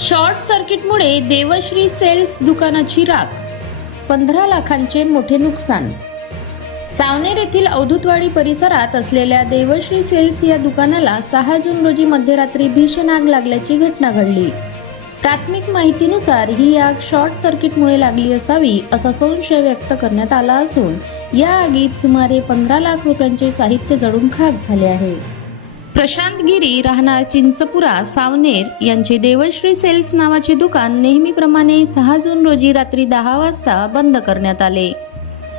Short सर्किटमुळे Devshree sales दुकानाची राख पंधरा लाखांचे मोठे नुकसान. सावनेर येथील अवधूतवाडी परिसरात असलेल्या देवश्री सेल्स या दुकानाला सहा जून रोजी मध्यरात्री भीषण आग लागल्याची घटना घडली. प्राथमिक माहितीनुसार ही आग शॉर्ट सर्किटमुळे लागली असावी असा संशय व्यक्त करण्यात आला असून या आगीत सुमारे पंधरा लाख रुपयांचे साहित्य जळून खाक झाले आहे. प्रशांत गिरी राहणार चिंचपुरा सावनेर यांचे देवश्री सेल्स नावाचे दुकान नेहमीप्रमाणे सहा जून रोजी रात्री दहा वाजता बंद करण्यात आले.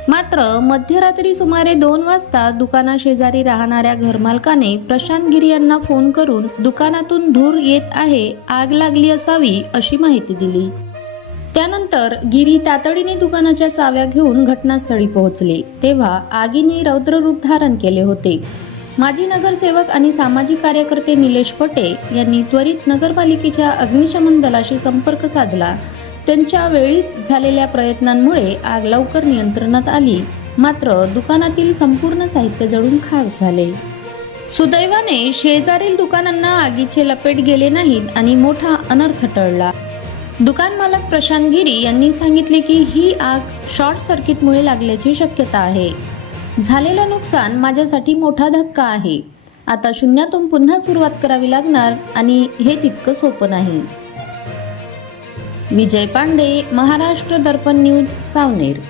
मात्र मध्यरात्री सुमारे दोन वाजता दुकानाशेजारी राहणाऱ्या घरमालकाने प्रशांत गिरी यांना फोन करून दुकानातून धूर येत आहे आग लागली असावी अशी माहिती दिली. त्यानंतर गिरी तातडीने दुकानाच्या चाव्या घेऊन घटनास्थळी पोहोचले. तेव्हा आगीने रौद्र रूप धारण केले होते. माजी नगरसेवक आणि सामाजिक कार्यकर्ते निलेश पटे यांनी त्वरित नगरपालिकेच्या अग्निशमन दलाशी संपर्क साधला. त्यांच्या वेळीच झालेल्या प्रयत्नांमुळे आग लवकर नियंत्रणात आली. मात्र दुकानातील संपूर्ण साहित्य जळून खाक झाले. सुदैवाने शेजारील दुकानांना आगीचे लपेट गेले नाहीत आणि मोठा अनर्थ टळला. दुकान मालक प्रशांत गिरी यांनी सांगितले की ही आग शॉर्ट सर्किटमुळे लागल्याची शक्यता आहे. झालेलं नुकसान माझ्यासाठी मोठा धक्का आहे. आता शून्यातून पुन्हा सुरुवात करावी लागणार आणि हे तितकं सोपं नाही. विजय पांडे महाराष्ट्र दर्पण न्यूज सावनेर.